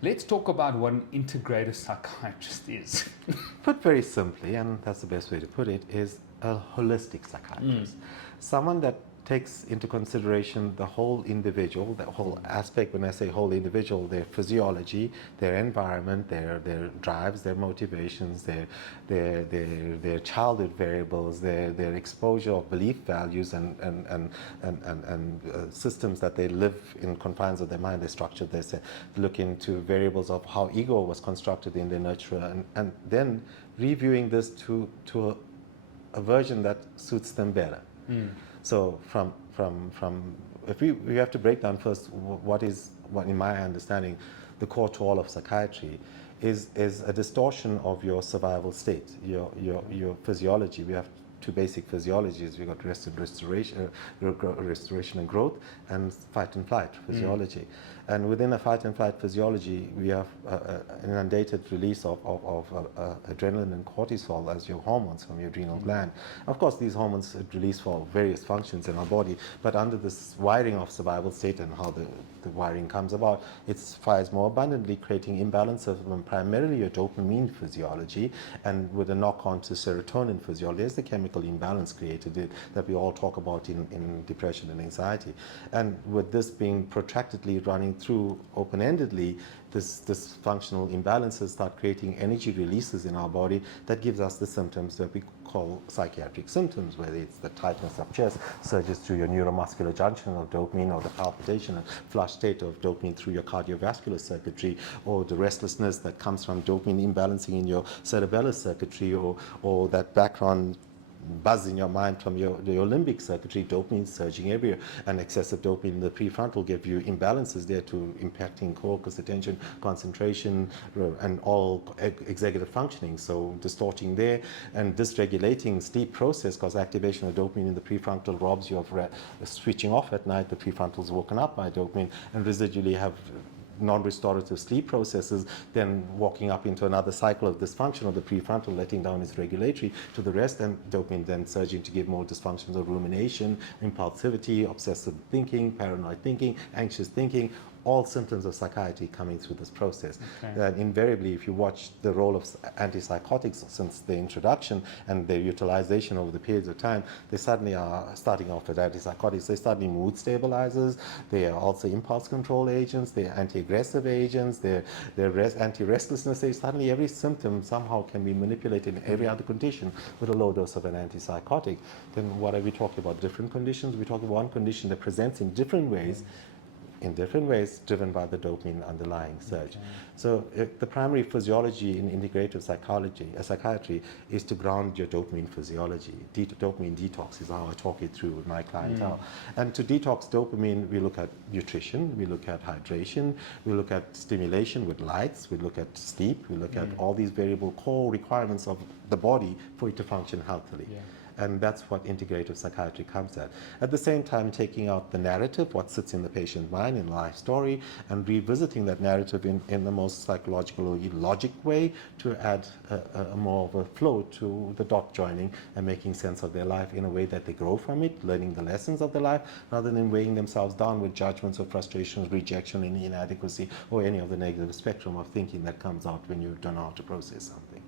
Let's talk about what an integrative psychiatrist is. Put very simply, and that's the best way to put it, is a holistic psychiatrist. Someone that takes into consideration the whole individual, the whole aspect. When I say whole individual, their physiology, their environment, their drives, their motivations, their childhood variables, their exposure of belief values and systems that they live in confines of their mind. They structure this, look into variables of how ego was constructed in their nurture, and then reviewing this to a version that suits them better. So from if we have to break down first what in my understanding the core to all of psychiatry is a distortion of your survival state, your physiology. We have two basic physiologies. We've got restoration and growth, and fight and flight physiology. And within a fight and flight physiology, we have an inundated release of adrenaline and cortisol as your hormones from your adrenal gland. Of course, these hormones are released for various functions in our body, but under this wiring of survival state and how the wiring comes about, it fires more abundantly, creating imbalances from primarily your dopamine physiology, and with a knock-on to serotonin physiology. There's the chemical imbalance created that we all talk about in depression and anxiety. And with this being protractedly running through open-endedly, this functional imbalances start creating energy releases in our body that gives us the symptoms that we call psychiatric symptoms, whether it's the tightness of chest, surges through your neuromuscular junction of dopamine, or the palpitation and flush state of dopamine through your cardiovascular circuitry, or the restlessness that comes from dopamine imbalancing in your cerebellar circuitry, or that background buzz in your mind from your limbic circuitry, dopamine surging everywhere, and excessive dopamine in the prefrontal give you imbalances there to impacting focus, attention, concentration, and all executive functioning. So distorting there and dysregulating sleep process, because activation of dopamine in the prefrontal robs you of switching off at night. The prefrontal is woken up by dopamine, and residually have non-restorative sleep processes, then walking up into another cycle of dysfunction of the prefrontal, letting down its regulatory to the rest, and dopamine then surging to give more dysfunctions of rumination, impulsivity, obsessive thinking, paranoid thinking, anxious thinking, all symptoms of psychiatry coming through this process. Okay. Invariably, if you watch the role of antipsychotics since the introduction and their utilization over the periods of time, they suddenly are starting off with antipsychotics. They're suddenly mood stabilizers. They are also impulse control agents. They're anti-aggressive agents. They're anti-restlessness. Suddenly every symptom somehow can be manipulated in every other condition with a low dose of an antipsychotic. Then what are we talking about? Different conditions? We're talking about one condition that presents in different ways, driven by the dopamine underlying surge. Okay. So the primary physiology in integrative psychiatry is to ground your dopamine physiology. Dopamine detox is how I talk it through with my clientele. And to detox dopamine, we look at nutrition, we look at hydration, we look at stimulation with lights, we look at sleep, we look at all these variable core requirements of the body for it to function healthily. Yeah. And that's what integrative psychiatry comes at. At the same time, taking out the narrative, what sits in the patient's mind in life story, and revisiting that narrative in the most psychological logic way to add a more of a flow to the dot joining and making sense of their life in a way that they grow from it, learning the lessons of their life, rather than weighing themselves down with judgments or frustrations, rejection, inadequacy, or any of the negative spectrum of thinking that comes out when you don't know how to process something.